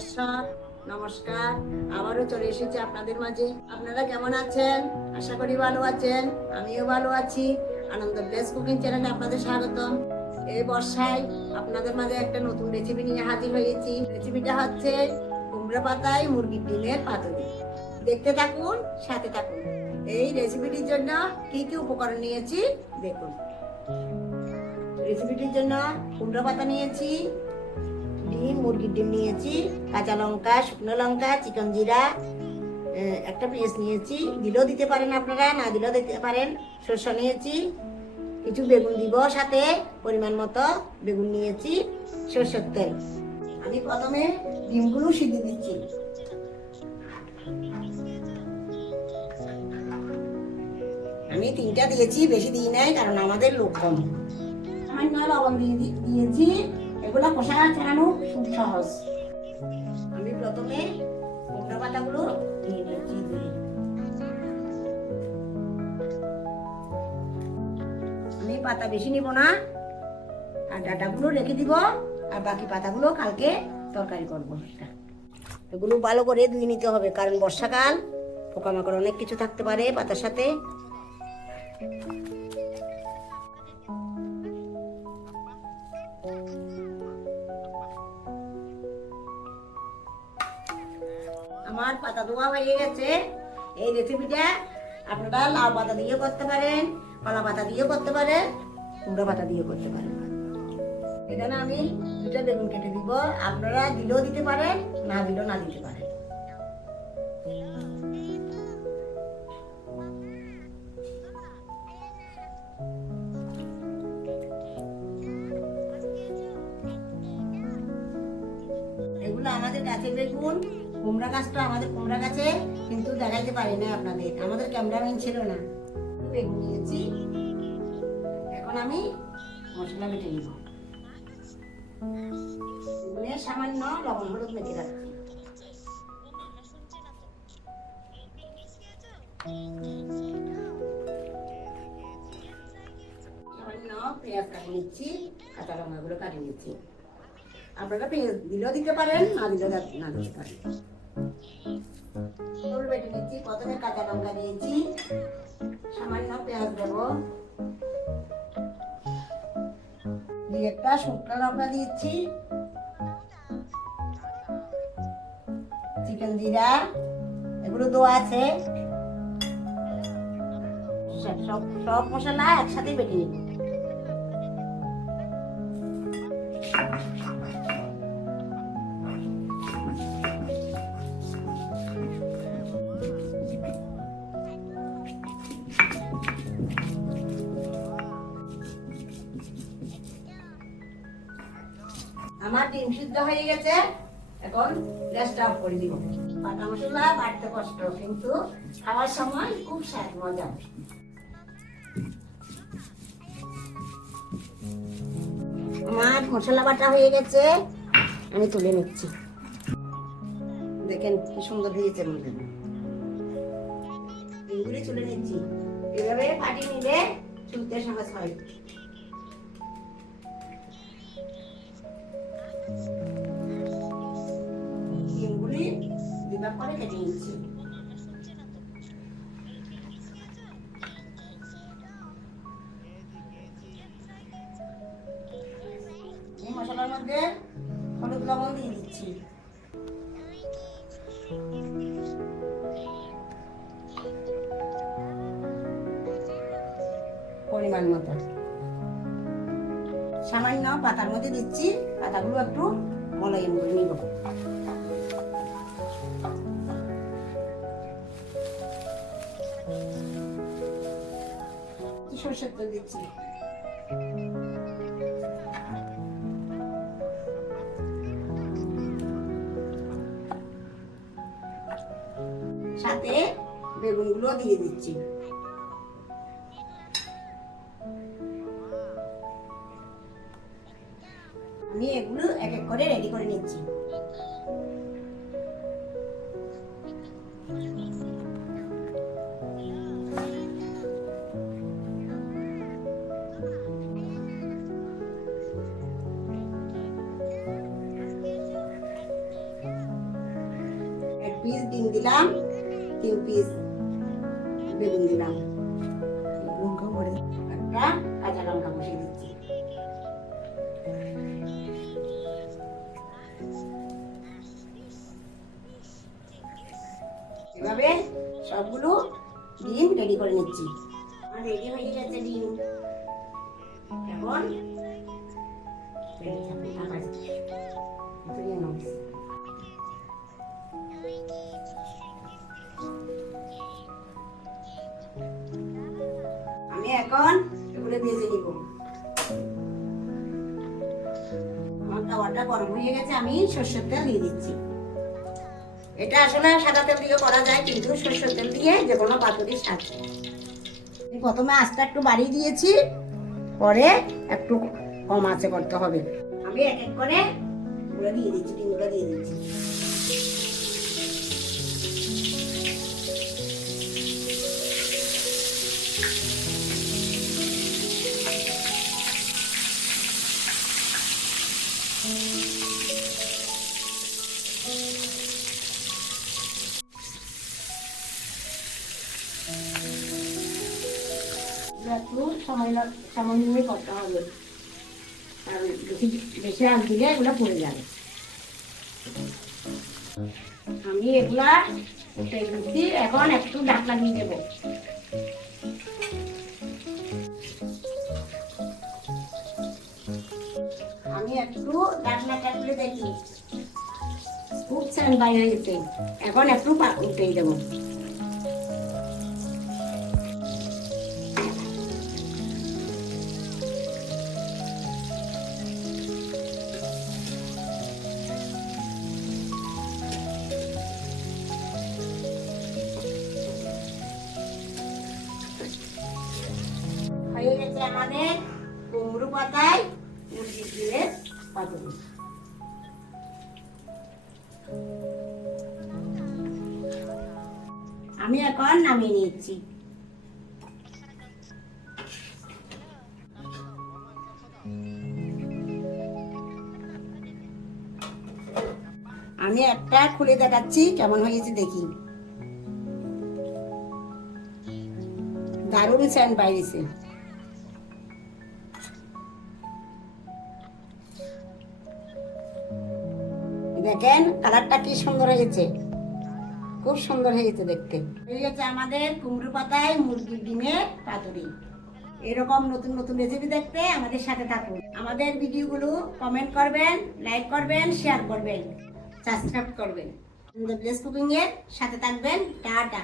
দর্শক নমস্কার, আবারও চলে এসেছি আপনাদের মাঝে। আপনারা কেমন আছেন? আশা করি ভালো আছেন, আমিও ভালো আছি। আনন্দ ব্লেস কুকিং চ্যানেলে আপনাদের স্বাগতম। এই বর্ষায় আপনাদের মাঝে একটা নতুন রেসিপি নিয়ে হাজির হয়েছি। রেসিপিটা হচ্ছে কুমড়ো পাতায় মুরগির ডিমের পাতুরি। দেখতে থাকুন, সাথে থাকুন। এই রেসিপিটির জন্য কি কি উপকরণ নিয়েছি দেখুন। রেসিপিটির জন্য কুমড়ো পাতা নিয়েছি, ডিম, মুরগির ডিম নিয়েছি, কাঁচা লঙ্কা, শুকনো লঙ্কা, চিকন জিরা, একটা পেঁয়াজ নিয়েছি, দিলেও দিতে পারেন আপনারা, না দিলেও দিতে পারেন। সরষে নিয়েছি, কিছু বেগুন দিব সাথে, পরিমাণ মতো বেগুন নিয়েছি, সরষের তেল। আমি প্রথমে ডিমগুলো সিদ্ধ দিচ্ছি। আমি 3টা দিয়েছি, বেশি দিই নাই কারণ আমাদের লোক কম। সামান্য লবণ দিয়েছি। এগুলো কষা চালানো খুব সহজ। আমি প্রথমে কুমড়ো পাতাগুলো দিয়ে নিচ্ছি। আমি পাতা বেশি নিব না, আর ডাঁটাগুলো রেখে দিব, আর বাকি পাতাগুলো কালকে তরকারি করবো। এগুলো ভালো করে ধুয়ে নিতে হবে, কারণ বর্ষাকাল, পোকামাকড় অনেক কিছু থাকতে পারে পাতার সাথে। আমার পাতা ধোয়া হয়ে গেছে। এই রেসিপিটা আপনারা লাউ পাতা দিয়ে করতে পারেন, কলা পাতা দিয়ে করতে পারেন, কুমড়ো পাতা দিয়ে করতে পারেন। এখানে আমি 2টা বেগুন কেটে দিব। আপনারা দিলেও দিতে পারেন, না দিলেও না দিতে পারেন। এগুলো আমাদের গাছের বেগুন। কুমড়া গাছটা আমাদের কুমড়া গাছে, কিন্তু দেখাইতে পারি না আপনাদের, আমাদের ক্যামেরাম্যান ছিল না। বেগুন নিয়েছি, এখন আমি মশলা বেটে নিব। বেগুনে সামান্য লবণ হলুদ মেখে রাখছি। সামান্য পেঁয়াজ কাটিয়ে নিচ্ছি, কাঁচা লঙ্কাগুলো কাটিয়ে নিচ্ছি। আপনারা পেঁয়াজ দিলেও দিতে পারেন, না দিলেও না দিতে পারেন। বেটে নিচ্ছি। প্রথমে কাঁচা লঙ্কা দিয়েছি, সামান্য পেঁয়াজ দেব, একটা শুকনো লঙ্কা দিয়েছি, চিকেন জিরা, এগুলো দেওয়া আছে। সব মশলা একসাথে বেটে নিব। আমার ডিম সিদ্ধ হয়ে গেছে, এখন গ্যাসটা অফ করে দিব। বাটা মশলা বাটতে কষ্ট, কিন্তু খাওয়ার সময় খুব স্বাদ, মজা। আমার মশলা বাটা হয়ে গেছে, আমি তুলে নিচ্ছি। দেখেন কি সুন্দর হয়েছে। ডিমগুলি তুলে নিচ্ছি। এভাবে ফাটিয়ে নিলে চুলতে সহজ হয়। ডিমগুলি 2 ভাগ করে কেটে নিচ্ছি। এই মশলার মধ্যে হলুদ লবণ দিয়ে দিচ্ছি। পরিমাণ মতো সামান্য পাতার মধ্যে দিচ্ছি। পাতাগুলো একটু মোলায়েম করে নিব। সরষের তেল দিচ্ছি। সাথে বেগুনগুলো দিয়ে দিচ্ছি। আমি এগুলো এক এক করে রেডি করে নিচ্ছি। পিস ডিম দিলাম, 3 পিস বেগুন দিলাম, একটা কাঁচা লঙ্কা বসিয়ে দিচ্ছি। এভাবে সবগুলো ডিম রেডি করে নিচ্ছি। আমার রেডি হয়ে গেছে ডিম। এখন আমি এখন এগুলো ভেজে নিব। আমার তাওয়াটা গরম হয়ে গেছে, আমি সরষের তেল দিয়ে দিচ্ছি। এটা আসলে সাদা তেল দিয়ে করা যায়, কিন্তু সরষের তেল দিয়ে যে কোনো পাতুরি স্বাদ। প্রথমে আঁচটা একটু বাড়িয়ে দিয়েছি, পরে একটু কম আঁচে করতে হবে। আমি এক এক করে গুঁড়ো দিয়ে দিচ্ছি, ডিমগুলো দিয়ে দিচ্ছি। একটু সময় করতে হবে, কারণ বেশি আঁচ দিলে এগুলো পড়ে যাবে। আমি এগুলা উঠে দিচ্ছি, এখন একটু ঢাকনা দিয়ে দেবো। আমি একটু ঢাকনাটা খুলে দেখি, খুব সেন্ট বাইর হয়েছে। এখন একটু উঠে দেবো। হয়ে গেছে আমাদের কুমড়ো পাতায় মুরগির ডিমের পাতুরি। আমি এখন নামিয়ে নিচ্ছি। আমি একটা খুলে দেখাচ্ছি কেমন হয়েছে দেখি। দারুণ সেন্ট বাইরেছে। দেখেন কালারটা কি সুন্দর হয়েছে, খুব সুন্দর হয়েছে দেখতে। এই হচ্ছে আমাদের কুমড়ো পাতায় মুরগির ডিমের পাতুরি। এরকম নতুন নতুন রেসিপি দেখতে আমাদের সাথে থাকুন। আমাদের ভিডিওগুলো কমেন্ট করবেন, লাইক করবেন, শেয়ার করবেন, সাবস্ক্রাইব করবেন। কুকিং এর সাথে থাকবেন। টাটা।